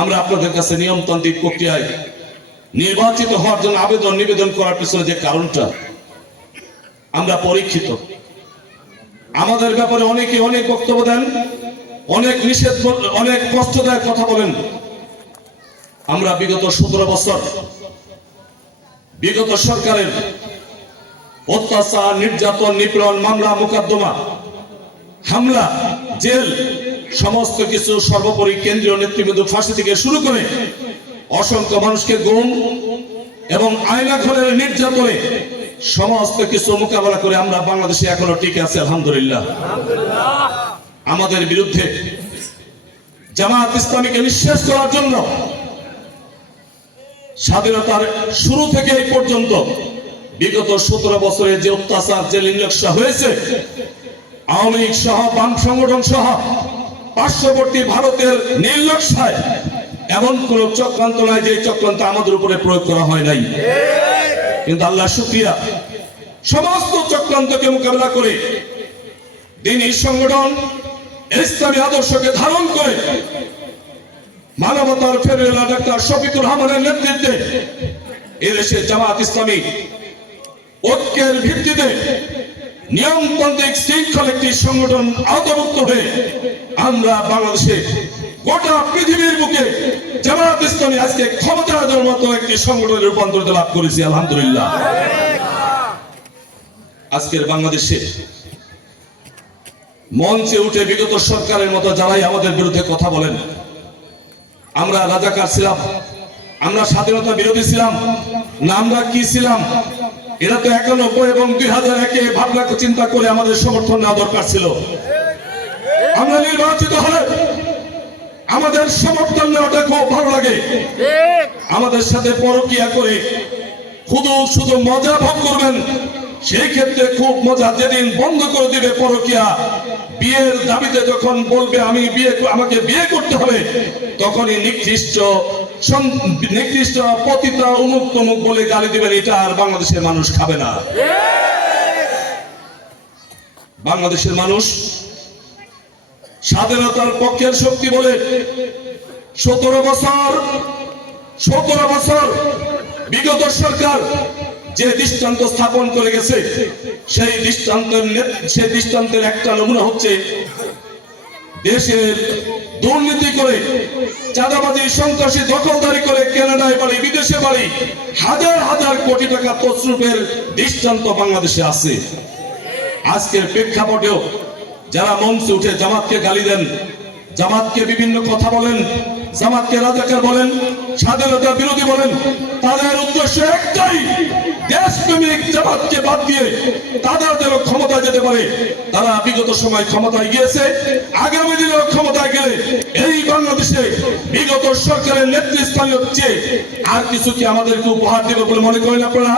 আমরা আপনাদের কাছে নিয়মতান্ত্রিক প্রক্রিয়ায় নির্বাচিত হওয়ার জন্য নিবেদন করার পিছনে যে কারণটা, আমরা পরীক্ষিত। আমাদের ব্যাপারে অনেকে অনেক বক্তব্য দেন, অনেক নিষেধ, অনেক কষ্টদায়ক কথা বলেন। আমরা বিগত 17 বছর বিগত সরকারের অত্যাচার, নির্যাতন, নিপীড়ন, মামলা মোকদ্দমা, হামলা, জেল, সমস্ত কিছু, সর্বোপরি কেন্দ্রীয় নেতৃবৃন্দ ফাঁসি থেকে শুরু করে অসংখ্য মানুষকে গুম এবং আয়নাঘরের নির্যাতনে সমস্ত কিছু মোকাবেলা করে আমরা বাংলাদেশে এখনো টিকে আছি, আলহামদুলিল্লাহ। আমাদের বিরুদ্ধে জামাত ইসলামীকে নিঃশেষ করার জন্য স্বাধীনতার শুরু থেকে এই পর্যন্ত বিগত 17 বছরে যে অত্যাচার, যে নির্লজ্জা হয়েছে, আওয়ামী লীগ সহ বাম সংগঠন সহ পার্শ্ববর্তী ভারতের নির্লজ্জায় এমন কোন চক্রান্ত নাই যে চক্রান্ত আমাদের উপরে প্রয়োগ করা হয় নাই। কিন্তু আল্লাহ শুকরিয়া, সমস্ত চক্রান্তকে মোকাবেলা করে দ্বীনি সংগঠন ইসলামী আদর্শকে ধারণ করে মানবতার ফেরিওয়ালা ডাক্তার শফিকুর রহমানের নেতৃত্বে এদেশে জামাত ইসলামী ঐক্যের ভিত্তিতে নিয়মতান্ত্রিক শৃঙ্খল একটি সংগঠন আওতাভুক্ত হয়ে আমরা বাংলাদেশে গোটা পৃথিবীর বুকে জামাত ইসলামী আজকে ক্ষমতার মতো একটি সংগঠনে রূপান্তরিত লাভ করেছি, আলহামদুলিল্লাহ। আজকের বাংলাদেশে মঞ্চে উঠে বিগত সরকারের মতো যারাই আমাদের বিরুদ্ধে কথা বলেন, আমরা রাজাকার ছিলাম, আমরা স্বাধীনতা বিরোধী ছিলাম না, আমরা কি ছিলাম, এরা তো 91 এবং 2001 ভাবনা চিন্তা করে আমাদের সমর্থন নেওয়া দরকার ছিল। আমরা নির্বাচিত হলে আমাদের সমর্থন নেওয়াটা খুব ভালো লাগে। আমাদের সাথে পরকিয়া করে শুধু মজা ভোগ করবেন, সেই ক্ষেত্রে খুব মজা। যেদিন বন্ধ করে দিবে পরকিয়া, বিয়ের দাবিতে যখন বলবে আমাকে বিয়ে করতে হবে, তখনই নিকৃষ্ট পতিতা অমুক তমুক বলে গালি দিবেন। এটা আর বাংলাদেশের মানুষ খাবে না। বাংলাদেশের মানুষ স্বাধীনতার পক্ষের শক্তি বলে 17 বছর বিগত সরকার যে দৃষ্টান্ত স্থাপন করে গেছে, সেই দৃষ্টান্তের একটা নমুনা হচ্ছে দেশের দুর্নীতি করে, চাঁদাবাজি, সন্ত্রাসী, দখলদারি করে কানাডায় বাড়ি, বিদেশে বাড়ি, হাজার হাজার কোটি টাকা তছরুপের দৃষ্টান্ত বাংলাদেশে আছে। আজকের প্রেক্ষাপটেও যারা মঞ্চে উঠে জামাতকে গালি দেন, জামাতকে বিভিন্ন কথা বলেন, জামাতকে রাজাকার বলেন, স্বাধীনতা বিরোধী বলেন, তাদের উদ্দেশ্য একটাই, দেশপ্রেমিক জামাতকে বাদ দিয়ে তাদের যেন ক্ষমতায় যেতে পারে। তারা বিগত সময় ক্ষমতায় গিয়েছে, আগামী দিনেও ক্ষমতায় গেলে এই বাংলাদেশে বিগত সরকারের নেতৃস্থানীয় চেয়ে আর কিছু কি আমাদেরকে উপহার দেবে বলে মনে করেন আপনারা?